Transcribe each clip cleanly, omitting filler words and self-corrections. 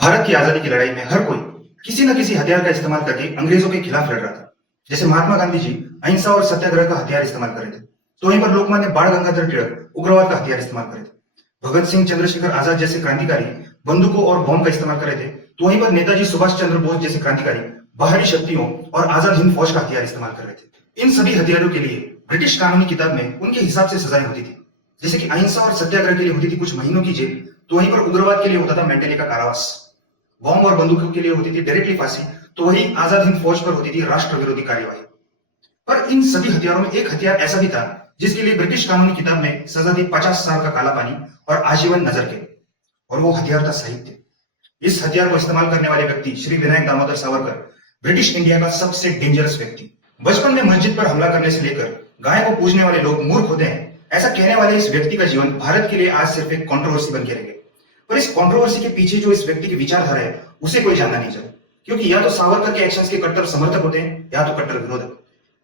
भारत की आजादी की लड़ाई में हर कोई किसी न किसी हथियार का इस्तेमाल करके अंग्रेजों के खिलाफ लड़ रहा था। जैसे महात्मा गांधी जी अहिंसा और सत्याग्रह का हथियार इस्तेमाल कर रहे थे, तो वहीं पर लोकमान्य बाण गंगाधर तिलक उग्रवाद का हथियार इस्तेमाल कर रहे थे। भगत सिंह, चंद्रशेखर आजाद जैसे क्रांतिकारी बंदूकों और बॉम्ब का इस्तेमाल कर रहे थे, तो वहीं पर नेताजी सुभाष चंद्र बोस जैसे क्रांतिकारी बाहरी शक्तियों और आजाद हिंद फौज का हथियार इस्तेमाल कर रहे थे। इन सभी हथियारों के लिए ब्रिटिश कानूनी किताब में उनके हिसाब से सजाएं होती थी। जैसे कि अहिंसा और सत्याग्रह के लिए होती थी कुछ महीनों की जेल, तो वहीं पर उग्रवाद के लिए होता था मेंटेली का कारावास। बॉम्ब और बंदूकों के लिए होती थी डायरेक्टली फांसी, तो वही आजाद हिंद फौज पर होती थी राष्ट्र विरोधी कार्यवाही। पर इन सभी हथियारों में एक हथियार ऐसा भी था जिसके लिए ब्रिटिश कानूनी किताब में सजा थी 50 साल का काला पानी और आजीवन नजर कैद, और वो हथियार था साहित्य। इस हथियार को इस्तेमाल करने वाले व्यक्ति श्री विनायक दामोदर सावरकर, ब्रिटिश इंडिया का सबसे डेंजरस व्यक्ति। बचपन में मस्जिद पर हमला करने से लेकर गाय को पूजने वाले लोग मूर्ख होते हैं, ऐसा कहने वाले इस व्यक्ति का जीवन भारत के लिए आज सिर्फ एक कंट्रोवर्सी बन के रह गया। पर इस कंट्रोवर्सी के पीछे जो इस व्यक्ति की विचारधारा है उसे कोई जानना नहीं चाहता, क्योंकि या तो सावरकर के एक्शंस के कट्टर समर्थक होते हैं या तो कट्टर विरोधक।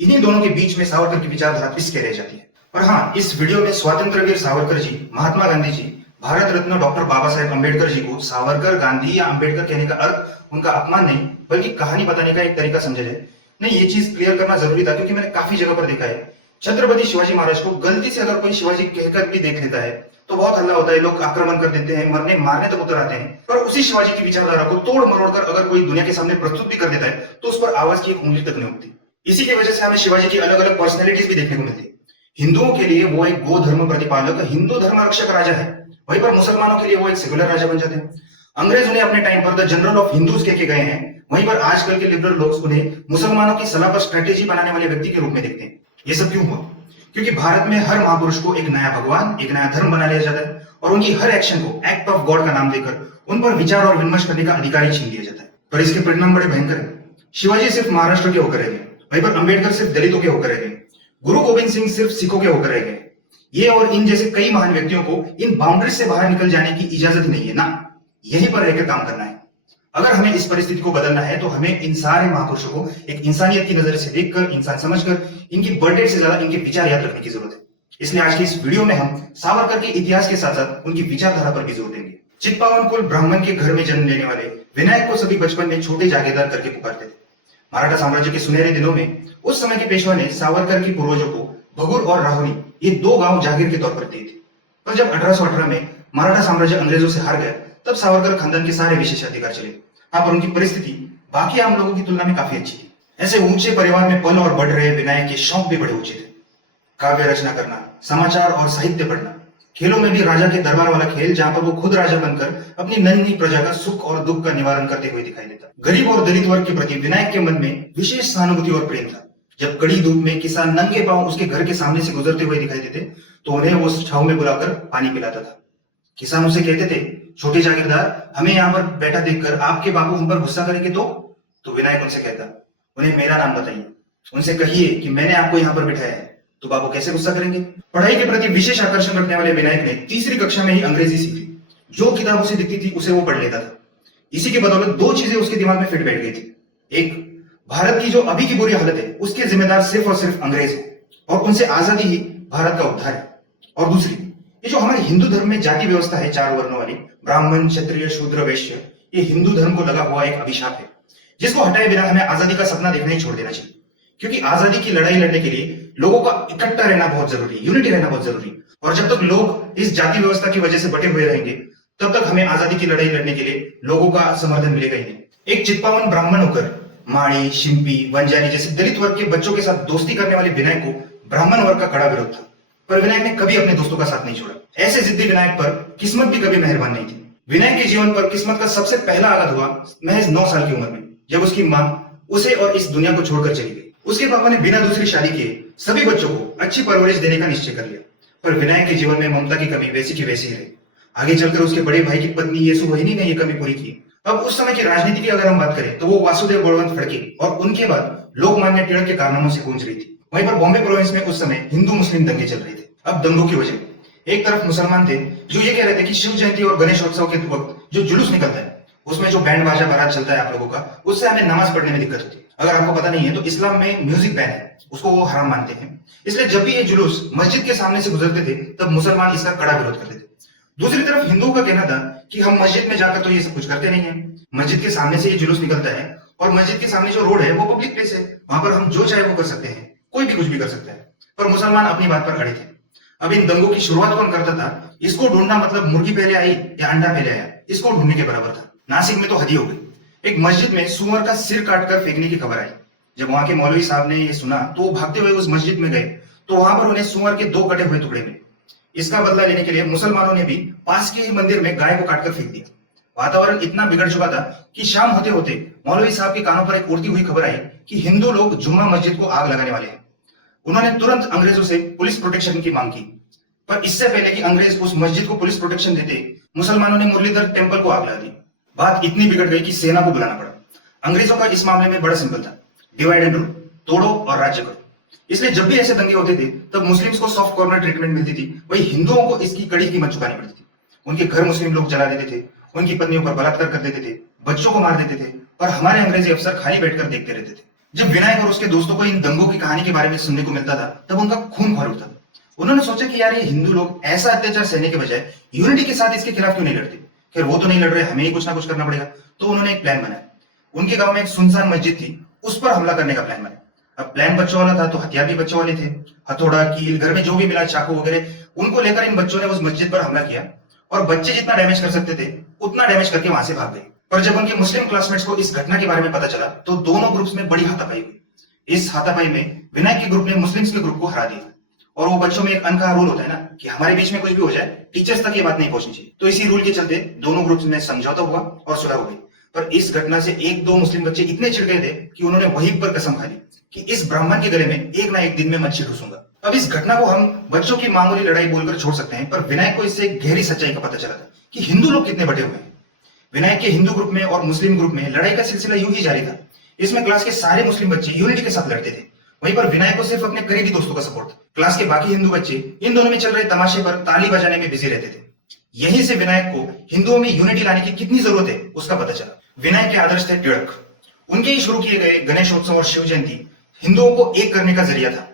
इन्हीं दोनों के बीच में सावरकर की विचारधारा पिस के रह जाती है। और हाँ, इस वीडियो में स्वतंत्र वीर सावरकर जी, महात्मा गांधी जी, भारत रत्न डॉक्टर बाबा साहेब अम्बेडकर जी को सावरकर, गांधी या अम्बेडकर कहने का अर्थ उनका अपमान नहीं बल्कि कहानी बताने का एक तरीका समझा जाए। नहीं, ये चीज क्लियर करना जरूरी था, क्योंकि मैंने काफी जगह पर देखा है छत्रपति शिवाजी महाराज को गलती से अगर कोई शिवाजी कहकर भी देख लेता है तो बहुत हल्ला होता है, लोग आक्रमण कर देते हैं, मरने मारने तक उतर आते हैं। पर उसी शिवाजी की विचारधारा को तोड़ मरोड़ कर अगर कोई दुनिया के सामने प्रस्तुत भी कर देता है तो उस पर आवाज की एक उंगली तक नहीं उठती। इसी की वजह से हमें शिवाजी की अलग अलग पर्सनैलिटीज भी देखने को मिलती है। हिंदुओं के लिए वो एक गो धर्म प्रतिपालक, हिंदू धर्म रक्षक राजा है, वहीं पर मुसलमानों के लिए वो एक सेकुलर राजा बन जाते हैं। अंग्रेज उन्हें अपने टाइम पर द जनरल ऑफ हिंदूज कह के गए हैं, वहीं पर आजकल के लिबरल लोग उन्हें मुसलमानों की सलाह पर स्ट्रेटेजी बनाने वाले व्यक्ति के रूप में देखते हैं। ये सब क्यों हुआ? क्योंकि भारत में हर महापुरुष को एक नया भगवान, एक नया धर्म बना लिया जाता है और उनकी हर एक्शन को एक्ट ऑफ गॉड का नाम देकर उन पर विचार और विमर्श करने का अधिकार ही छीन लिया जाता है। पर इसके परिणाम बड़े भयंकर है। शिवाजी सिर्फ महाराष्ट्र के होकर रह गए, वहीं पर अंबेडकर सिर्फ दलितों के होकर रह गए, गुरु गोविंद सिंह सिर्फ सिखों के होकर रह गए। ये और इन जैसे कई महान व्यक्तियों को इन बाउंड्रीज से बाहर निकल जाने की इजाजत नहीं है ना, यहीं पर रहकर काम करना है। अगर हमें इस परिस्थिति को बदलना है तो हमें इन सारे महापुरुषों को एक इंसानियत की नजर से देखकर, इंसान समझकर, इनकी बर्थडे से ज्यादा इनके विचार याद रखने की जरूरत है। इसलिए आज की इस वीडियो में हम सावरकर के इतिहास के साथ साथ उनकी विचारधारा पर भी जोर देंगे। चित्पावन कुल ब्राह्मण के घर में जन्म लेने वाले विनायक को सभी बचपन में छोटे जागीरदार करके पुकारते थे। मराठा साम्राज्य के सुनहरे दिनों में उस समय के पेशवा ने सावरकर की पूर्वजों को भगुर और राहुरी, ये दो गांव जागीर के तौर पर दिए थे। पर जब 1818 में मराठा साम्राज्य अंग्रेजों से हार गया, तब सावरकर खानदान के सारे विशेषाधिकार चले। हाँ, पर उनकी परिस्थिति बाकी आम लोगों की तुलना में काफी अच्छी थी। ऐसे ऊंचे परिवार में पल और बढ़ रहे विनायक के शौक भी बड़े ऊंचे थे। काव्य रचना करना, समाचार और साहित्य पढ़ना, खेलों में भी राजा के दरबार वाला खेल, जहां पर वो खुद राजा बनकर अपनी नन्ही प्रजा का सुख और दुख का निवारण करते हुए दिखाई देता। गरीब और दलित वर्ग के प्रति विनायक के मन में विशेष सहानुभूति और प्रेम था। जब कड़ी धूप में किसान नंगे पांव उसके घर के सामने से गुजरते हुए दिखाई देते तो उन्हें वो छाव में बुलाकर पानी पिलाता था। किसान उसे कहते थे, छोटे जागीरदार, हमें यहाँ पर बैठा देखकर आपके बापू हम पर गुस्सा करेंगे तो विनायक उनसे कहता, उन्हें मेरा नाम बताइए, उनसे कहिए कि मैंने आपको यहाँ पर बिठाया है, तो बापू कैसे गुस्सा करेंगे। पढ़ाई के प्रति विशेष आकर्षण रखने वाले विनायक ने तीसरी कक्षा में ही अंग्रेजी सीख ली। जो किताब उसे दिखती थी उसे वो पढ़ लेता था। इसी के बदौलत दो चीजें उसके दिमाग में फिट बैठ गई थी। एक, भारत की जो अभी की बुरी हालत है उसके जिम्मेदार सिर्फ और सिर्फ अंग्रेज है और उनसे आजादी ही भारत का उद्धार है। और दूसरी, ये जो हमारे हिंदू धर्म में जाति व्यवस्था है चार वर्णों वाली, ब्राह्मण, क्षत्रिय, शूद्र, वैश्य, ये हिंदू धर्म को लगा हुआ एक अभिशाप है, जिसको हटाए बिना हमें आजादी का सपना देखना ही छोड़ देना चाहिए। क्योंकि आजादी की लड़ाई लड़ने के लिए लोगों का इकट्ठा रहना बहुत जरूरी, यूनिटी रहना बहुत जरूरी। और जब तक लोग इस जाति व्यवस्था की वजह से बटे हुए रहेंगे तब तक हमें आजादी की लड़ाई लड़ने के लिए लोगों का समर्थन मिलेगा ही नहीं। एक चित्पावन ब्राह्मण होकर माड़ी, शिंपी, वंजारी जैसे दलित वर्ग के बच्चों के साथ दोस्ती करने वाले विनायक को ब्राह्मण वर्ग का कड़ा विरोध था। पर विनायक ने कभी अपने दोस्तों का साथ नहीं छोड़ा। ऐसे जिद्दी विनायक पर किस्मत भी कभी मेहरबान नहीं थी। विनायक के जीवन पर किस्मत का सबसे पहला आघात हुआ महज 9 साल की उम्र में, जब उसकी मां उसे और इस दुनिया को छोड़कर चली गई। उसके पापा ने बिना दूसरी शादी किए सभी बच्चों को अच्छी परवरिश देने का निश्चय कर लिया। पर विनायक के जीवन में ममता की कमी वैसी की वैसी रही। आगे चलकर उसके बड़े भाई की पत्नी येसुवहिनी ने यह कमी पूरी की। अब उस समय की राजनीति की अगर हम बात करें तो वो वासुदेव बलवंत फड़के और उनके बाद लोकमान्य तिलक के कारनामों से गूंज रही थी। वहीं पर बॉम्बे प्रोविंस में उस समय हिंदू मुस्लिम दंगे चल रहे थे। अब दंगों की वजह, एक तरफ मुसलमान थे जो ये कह रहे थे कि शिव जयंती और गणेशोत्सव के वक्त जो जुलूस निकलता है, उसमें जो बैंड बाजा बारात चलता है आप लोगों का, उससे हमें नमाज पढ़ने में दिक्कत होती है। अगर आपको पता नहीं है तो इस्लाम में म्यूजिक बैन है, उसको वो हराम मानते हैं। इसलिए जब भी ये जुलूस मस्जिद के सामने से गुजरते थे तब मुसलमान इसका कड़ा विरोध करते थे। दूसरी तरफ हिंदुओं का कहना था कि हम मस्जिद में जाकर तो ये सब कुछ करते नहीं है। मस्जिद के सामने से ये जुलूस निकलता है और मस्जिद के सामने जो रोड है वो पब्लिक प्लेस है, वहां पर हम जो चाहे वो कर सकते हैं, कोई भी कुछ भी कर सकता है। पर मुसलमान अपनी बात पर अड़े थे। अब इन दंगों की शुरुआत कौन करता था, इसको ढूंढना मतलब मुर्गी पहले आई या अंडा पहले आया, इसको ढूंढने के बराबर था। नासिक में तो हद ही हो गई। एक मस्जिद में सुअर का सिर काटकर फेंकने की खबर आई। जब वहां के मौलवी साहब ने ये सुना तो वो भागते हुए उस मस्जिद में गए, तो वहां पर उन्हें सुअर के 2 कटे हुए टुकड़े मिले। इसका बदला लेने के लिए मुसलमानों ने भी पास के ही मंदिर में गाय को काटकर फेंक दिया। वातावरण इतना बिगड़ चुका था कि शाम होते होते मौलवी साहब के कानों पर एक उड़ती हुई खबर आई कि हिंदू लोग जुम्मा मस्जिद को आग लगाने वाले हैं। उन्होंने तुरंत अंग्रेजों से पुलिस प्रोटेक्शन की मांग की, पर इससे पहले कि अंग्रेज उस मस्जिद को पुलिस प्रोटेक्शन देते, मुसलमानों ने मुरलीधर टेम्पल को आग लगा दी। बात इतनी बिगड़ गई कि सेना को बुलाना पड़ा। अंग्रेजों का इस मामले में बड़ा सिंपल था, डिवाइड एंड रूल, तोड़ो और राज्य करो। इसलिए जब भी ऐसे दंगे होते थे तब मुस्लिम्स को सॉफ्ट कॉर्नर ट्रीटमेंट मिलती थी, वही हिंदुओं को इसकी कड़ी कीमत चुकानी पड़ती थी। उनके घर मुस्लिम लोग जला देते थे, उनकी पत्नियों पर बलात्कार कर देते थे, बच्चों को मार देते थे, और हमारे अंग्रेजी अफसर खाली बैठकर देखते रहते थे। जब विनायक और उसके दोस्तों को इन दंगों की कहानी के बारे में सुनने को मिलता था तब उनका खून खौल उठता था। उन्होंने सोचा कि यार ये हिंदू लोग ऐसा अत्याचार सहने के बजाय यूनिटी के साथ इसके खिलाफ क्यों नहीं लड़ते। खैर वो तो नहीं लड़ रहे, हमें ही कुछ ना कुछ करना पड़ेगा। तो उन्होंने एक प्लान बनाया। उनके गांव में एक सुनसान मस्जिद थी, उस पर हमला करने का प्लान बनाया। अब प्लान बच्चों वाला था तो हथियार भी बच्चों वाले थे। हथौड़ा, कील, घर में जो भी मिला, चाकू वगैरह, उनको लेकर इन बच्चों ने उस मस्जिद पर हमला किया और बच्चे जितना डैमेज कर सकते थे उतना डैमेज करके वहां से भाग गए। पर जब उनके मुस्लिम क्लासमेट्स को इस घटना के बारे में पता चला तो दोनों ग्रुप्स में बड़ी हाथापाई हुई। इस हाथापाई में विनायक के ग्रुप ने मुस्लिम्स के ग्रुप को हरा दिया। और वो बच्चों में एक अनकहा रूल होता है ना कि हमारे बीच में कुछ भी हो जाए टीचर्स तक ये बात नहीं पहुंचनी चाहिए। तो इसी रूल के चलते दोनों ग्रुप्स में समझौता हुआ और सुलह हो गई। पर इस घटना से 1-2 मुस्लिम बच्चे इतने चिढ़ गए थे कि उन्होंने वहीं पर कसम खा ली कि इस ब्राह्मण के गले में एक ना एक दिन में मच्छी घुसूंगा। अब इस घटना को हम बच्चों की मामूली लड़ाई बोलकर छोड़ सकते हैं, पर विनायक को इससे गहरी सच्चाई का पता चला था कि हिंदू लोग कितने बटे हुए हैं। विनायक के हिंदू ग्रुप में और मुस्लिम ग्रुप में लड़ाई का सिलसिला यूं ही जारी था। इसमें क्लास के सारे मुस्लिम बच्चे यूनिटी के साथ लड़ते थे, वहीं पर विनायक को सिर्फ अपने करीबी दोस्तों का सपोर्ट था। क्लास के बाकी हिंदू बच्चे इन दोनों में चल रहे तमाशे पर ताली बजाने में बिजी रहते थे। यहीं से विनायक को हिंदुओं में यूनिटी लाने की कितनी जरूरत है उसका पता चला। विनायक के आदर्श थे तिलक। उनके ही शुरू किए गए गणेशोत्सव और शिव जयंती हिंदुओं को एक करने का जरिया था।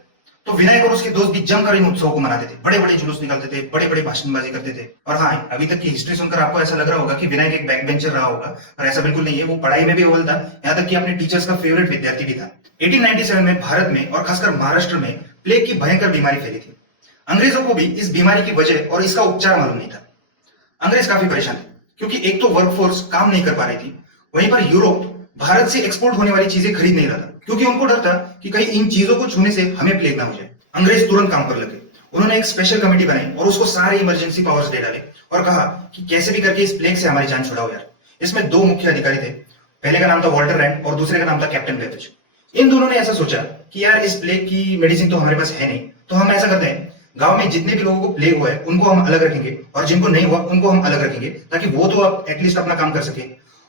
तो विनायक और उसके दोस्त भी जमकर इन उत्सवों को मनाते थे, बड़े बड़े जुलूस निकालते थे, बड़े बड़े भाषणबाजी करते थे। और हाँ, अभी तक की हिस्ट्री सुनकर आपको ऐसा लग रहा होगा कि विनायक एक बैक बेंचर रहा होगा, पर ऐसा बिल्कुल नहीं है। वो पढ़ाई में भी अव्वल था, यहाँ तक कि अपने टीचर्स का फेवरेट विद्यार्थी भी था। 1897 में भारत में और खासकर महाराष्ट्र में प्लेग की भयंकर बीमारी फैली थी। अंग्रेजों को भी इस बीमारी की वजह और इसका उपचार मालूम नहीं था। अंग्रेज काफी परेशान थे क्योंकि एक तो वर्कफोर्स काम नहीं कर पा रही थी, वहीं पर यूरोप भारत से एक्सपोर्ट होने वाली चीजें खरीद नहीं रहा था क्योंकि उनको डर था कि कहीं इन चीजों को छूने से हमें प्लेग ना हो जाए। अंग्रेज तुरंत काम पर लगे। उन्होंने एक स्पेशल कमेटी बनाई और उसको सारे इमरजेंसी पावर्स दे डाले और कहा कि कैसे भी करके इस प्लेग से हमारी जान छुड़ाओ यार। इसमें 2 मुख्य अधिकारी थे। पहले का नाम था वॉल्टर रैंड और दूसरे का नाम था कैप्टन बेथेज। इन दोनों ने ऐसा सोचा कि यार इस प्लेग की मेडिसिन तो हमारे पास है नहीं, तो हम ऐसा करते हैं, गांव में जितने भी लोगों को प्लेग हुआ है उनको हम अलग रखेंगे और जिनको नहीं हुआ उनको हम अलग रखेंगे, ताकि वो तो अब एटलीस्ट अपना काम कर सके।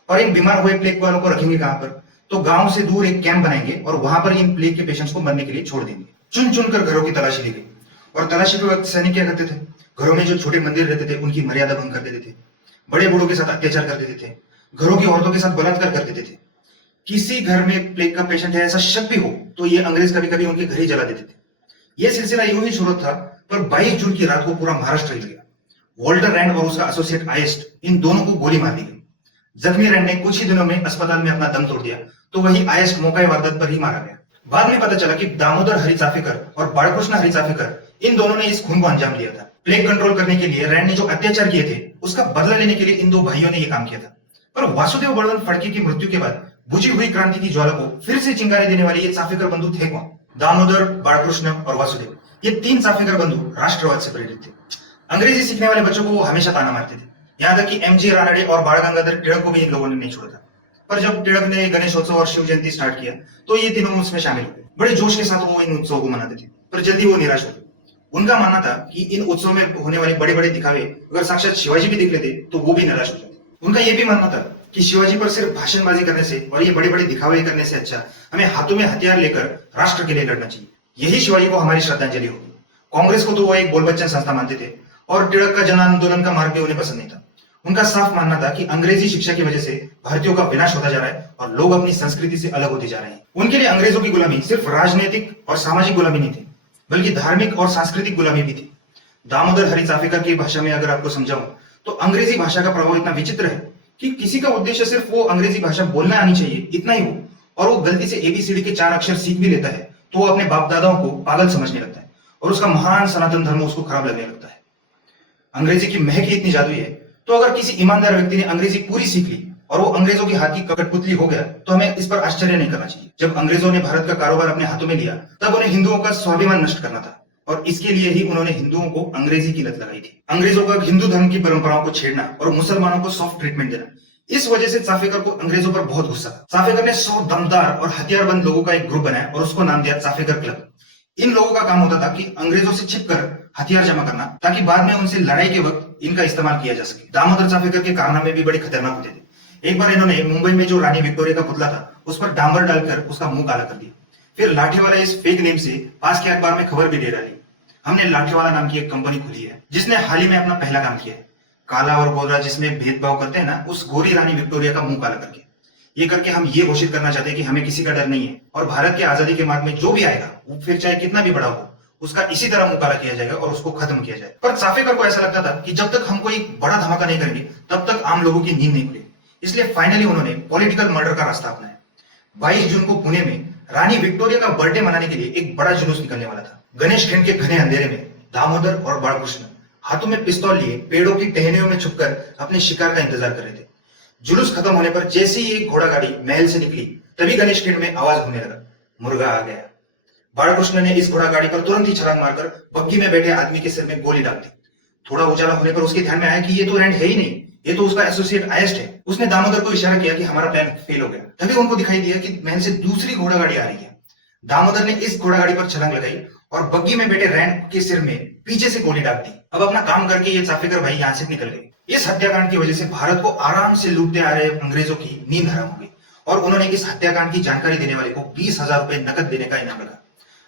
और इन बीमार हुए प्लेग वालों को रखेंगे कहां पर, तो गांव से दूर एक कैंप बनाएंगे और वहां पर इन प्लेग के पेशेंट्स को मरने के लिए छोड़ देंगे। चुन चुनकर घरों की तलाशी ली गई और तलाशी के वक्त सैनिक क्या करते थे, घरों में जो छोटे मंदिर रहते थे उनकी मर्यादा भंग कर देते थे, बड़े बूढ़ों के साथ अत्याचार कर देते थे, घरों की औरतों के साथ बलात्कार कर देते थे। किसी घर में प्लेग का पेशेंट है ऐसा शक भी हो तो ये अंग्रेज कभी कभी उनके घर ही जला देते थे। यह सिलसिला यूं ही शुरू था, पर 22 जून की रात को पूरा महाराष्ट्र हिल गया। वॉल्टर रैंड और उसका एसोसिएट आइस्ट, इन दोनों को गोली मार दी गई। जख्मी रैंड ने कुछ ही दिनों में अस्पताल में अपना दम तोड़ दिया, तो वही आइस्ट मौका वारदात पर ही मारा गया। बाद में पता चला कि दामोदर हरि चाफेकर और बाळकृष्ण हरि चाफेकर इन दोनों ने इस खून को अंजाम दिया था। प्लेग कंट्रोल करने के लिए रैंड ने जो अत्याचार किए थे उसका बदला लेने के लिए इन 2 भाइयों ने यह काम किया था। पर वासुदेव बळवंत फडके की मृत्यु के बाद बुझी हुई क्रांति की ज्वाला को फिर से चिंगारी देने वाले ये चाफेकर बंधु थे कौन? दामोदर, बाळकृष्ण और वासुदेव, ये 3 चाफेकर बंधु राष्ट्रवाद से प्रेरित थे। अंग्रेजी सीखने वाले बच्चों को वो हमेशा ताना मारते थे, यहाँ तक कि एमजी रानडे और बाळ गंगाधर टिळक को भी इन लोगों ने नहीं छोड़ा था। पर जब टिळक ने गणेशोत्सव और शिव जयंती स्टार्ट किया तो ये तीनों उसमें शामिल हो गए। बड़े जोश के साथ वो इन उत्सवों को मनाते थे, पर जल्दी वो निराश हो गए। उनका मानना था कि इन उत्सव में होने वाले बड़े बड़े दिखावे अगर साक्षात शिवाजी भी देख लेते तो वो भी निराश हो जाते। उनका यह भी मानना था कि शिवाजी पर सिर्फ भाषणबाजी करने से और ये बड़े बड़े दिखावे करने से अच्छा हमें हाथों में हथियार लेकर राष्ट्र के लिए लड़ना चाहिए। यही शिवाजी को हमारी श्रद्धांजलि होगी। कांग्रेस को तो वो एक बोल बच्चन संस्था मानते थे और टिळक का जन आंदोलन का मार्ग भी उन्हें पसंद नहीं था। उनका साफ मानना था कि अंग्रेजी शिक्षा की वजह से भारतीयों का विनाश होता जा रहा है और लोग अपनी संस्कृति से अलग होते जा रहे हैं। उनके लिए अंग्रेजों की गुलामी सिर्फ राजनीतिक और सामाजिक गुलामी नहीं थी, बल्कि धार्मिक और सांस्कृतिक गुलामी भी थी। दामोदर हरि चाफेकर की भाषा में अगर आपको समझाऊं तो अंग्रेजी भाषा का प्रभाव इतना विचित्र है कि किसी का उद्देश्य सिर्फ वो अंग्रेजी भाषा बोलना आनी चाहिए इतना ही हो, और वो गलती से एबीसीडी के 4 अक्षर सीख भी लेता है तो वो अपने बाप दादाओं को पागल समझने लगता है और उसका महान सनातन धर्म उसको खराब लगने लगता है। अंग्रेजी की महक ही इतनी जादुई है, तो अगर किसी ईमानदार व्यक्ति ने अंग्रेजी पूरी सीख ली और वो अंग्रेजों की हाथ की कठपुतली हो गया तो हमें इस पर आश्चर्य नहीं करना चाहिए। जब अंग्रेजों ने भारत का कारोबार अपने हाथों में लिया तब उन्हें हिंदुओं का स्वाभिमान नष्ट करना था, और इसके लिए ही उन्होंने हिंदुओं को अंग्रेजी की लत लगाई थी। अंग्रेजों का हिंदू धर्म की परंपराओं को छेड़ना और मुसलमानों को सॉफ्ट ट्रीटमेंट देना, इस वजह से चाफेकर को अंग्रेजों पर बहुत गुस्सा था। चाफेकर ने 100 दमदार और हथियारबंद लोगों का एक ग्रुप बनाया और उसको नाम दिया चाफेकर क्लब। इन लोगों का काम होता था कि अंग्रेजों से छिपकर हथियार जमा करना, ताकि बाद में उनसे लड़ाई के वक्त इनका इस्तेमाल किया जा सके। दामोदर चाफेकर के कारनामे भी बड़े खतरनाक होते थे। एक बार इन्होंने मुंबई में जो रानी विक्टोरिया का पुतला था उस पर डांबर डालकर उसका मुंह काला कर दिया। फिर लाठीवाला इस फेक नेम से पास के अखबार में खबर भी दे डाली, हमने लाठीवाला नाम की एक कंपनी खुली है जिसने हाल ही में अपना पहला काम किया है। काला और गोरा जिसमें भेदभाव करते हैं ना, उस गोरी रानी विक्टोरिया का मुंह काला करके। ये करके हम ये घोषित करना चाहते हैं कि हमें किसी का डर नहीं है और भारत की आजादी के मार्ग में जो भी आएगा वो फिर चाहे कितना भी बड़ा हो उसका इसी तरह मुंह काला किया जाएगा और उसको खत्म किया जाएगा। पर चाफेकर को ऐसा लगता था कि जब तक हम कोई बड़ा धमाका नहीं करेंगे तब तक आम लोगों की नींद नहीं खुलेगी। इसलिए फाइनली उन्होंने पॉलिटिकल मर्डर का रास्ता अपनाया। 22 जून को पुणे में रानी विक्टोरिया का बर्थडे मनाने के लिए एक बड़ा जुलूस निकलने वाला था। गणेश खिंड के घने अंधेरे में दामोदर और बालकृष्ण हाथों में पिस्तौल लिए पेड़ों की टहनियों में छुपकर अपने शिकार का इंतजार कर रहे थे। जुलूस खत्म होने पर जैसे ही एक घोड़ा गाड़ी महल से निकली तभी गणेश खिंड में आवाज होने लगा, मुर्गा आ गया। बालकृष्ण ने इस घोड़ा गाड़ी पर तुरंत ही छलांग मारकर बग्गी में बैठे आदमी के सिर में गोली दाग दी। थोड़ा उजाला होने पर उसके ध्यान में आया कि ये तो रैंड है ही नहीं, ये तो उसका एसोसिएट आयस्ट है। उसने दामोदर को इशारा किया कि हमारा प्लान फेल हो गया। तभी उनको दिखाई दिया कि महल से दूसरी घोड़ा गाड़ी आ रही है। दामोदर ने इस घोड़ा गाड़ी पर छलांग लगाई और बग्गी में बैठे रैंड के सिर में पीछे से गोली दाग दी। अब अपना काम करके ये चाफेकर भाई यहाँ से निकल गए। इस हत्याकांड की वजह से भारत को आराम से लूटते आ रहे अंग्रेजों की नींद हराम हो गई और उन्होंने इस हत्याकांड की जानकारी देने वाले को 20,000 रुपए नकद देने का इनाम रखा।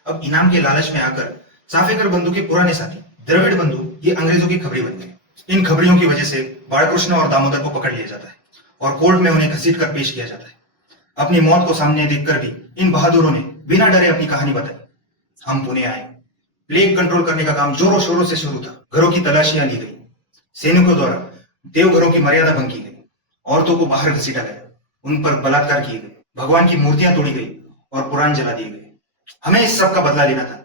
अब इनाम के लालच में आकर चाफेकर बंधु के पुराने साथी द्रविड़ बंधु ये अंग्रेजों की खबरी बन गए। इन खबरियों की वजह से बालकृष्ण और दामोदर को पकड़ लिया जाता है और कोर्ट में उन्हें घसीट कर पेश किया जाता है। अपनी मौत को सामने देखकर भी इन बहादुरों ने बिना डरे अपनी कहानी बताई। हम पुणे आए, प्लेग कंट्रोल करने का काम जोरों शोरों से शुरू था। घरों की तलाशियां ली गई, सैनिकों द्वारा देवघरों की मर्यादा भंग की गई, औरतों को बाहर घसीटा गया, उन पर बलात्कार किए गए, भगवान की मूर्तियां तोड़ी गई और पुराण जला दिए गए। हमें इस सब का बदला लेना था,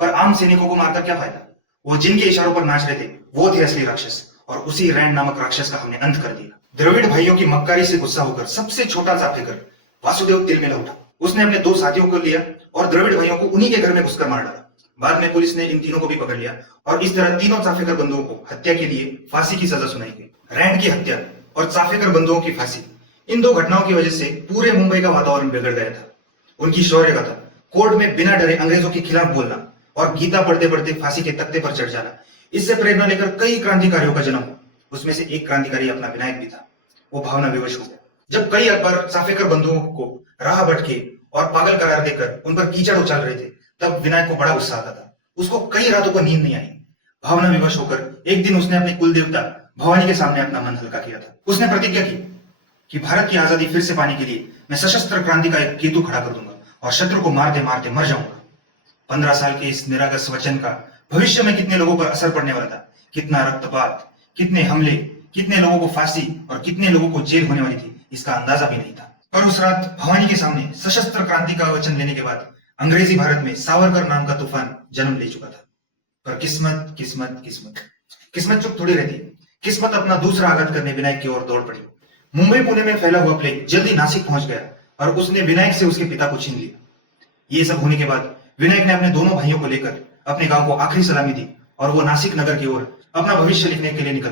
पर आम सैनिकों को मारकर क्या फायदा। वो जिनके इशारों पर नाच रहे थे वो थे असली राक्षस, और उसी रैंड नामक राक्षस का हमने अंत कर दिया। द्रविड़ भाइयों की मक्कारी से गुस्सा होकर सबसे छोटा चाफेकर वासुदेव तिलमिला उठा। उसने अपने 2 साथियों को लिया और द्रविड़ भाइयों को उन्हीं के घर में घुसकर मार डाला। बाद में पुलिस ने इन तीनों को भी पकड़ लिया और इस तरह तीनों चाफेकर बंधुओं को हत्या के लिए फांसी की सजा सुनाई गई। रैंड की हत्या और चाफेकर बंधुओं की फांसी, इन 2 घटनाओं की वजह से पूरे मुंबई का वातावरण बिगड़ गया था। उनकी शौर्य गाथा, कोर्ट में बिना डरे अंग्रेजों के खिलाफ बोलना और गीता पढ़ते पढ़ते फांसी के तख्ते पर चढ़ जाना, इससे प्रेरणा लेकर कई क्रांतिकारियों का जन्म हुआ। उसमें से एक क्रांतिकारी अपना विनायक भी था। वो भावना विवश हो गया जब कई अकबर चाफेकर बंधुओं को राह भटके और पागल करार देकर उन पर कीचड़ उछाल रहे थे। तब विनायक को बड़ा गुस्सा आता था। उसको कई रातों को नींद नहीं आई। भावना विवश होकर एक दिन उसने अपने कुल देवता भवानी के सामने अपना मन हल्का किया था। उसने प्रतिज्ञा की कि भारत की आजादी फिर से पाने के लिए मैं सशस्त्र क्रांति का एक केतु खड़ा कर दूंगा और शत्रु को मारते मारते मर जाऊंगा। 15 साल के इस निरागस वचन का भविष्य में कितने लोगों पर असर पड़ने वाला था, कितना रक्तपात, कितने हमले, कितने लोगों को फांसी और कितने लोगों को जेल होने वाली थी, इसका अंदाजा भी नहीं था। पर उस रात भवानी के सामने सशस्त्र क्रांति का वचन लेने के बाद अंग्रेजी भारत में सावरकर नाम का तूफान जन्म ले चुका था। पर किस्मत किस्मत किस्मत किस्मत चुप थोड़ी रहती। किस्मत अपना दूसरा आघात करने विनायक की ओर दौड़ पड़ी। मुंबई पुणे में फैला हुआ प्लेग जल्दी नासिक पहुंच गया और उसने विनायक से उसके पिता को छीन लिया। ये सब होने के बाद विनायक ने अपने दोनों भाइयों को लेकर अपने गांव को आखिरी सलामी दी और वो नासिक नगर की ओर अपना भविष्य लिखने के लिए निकल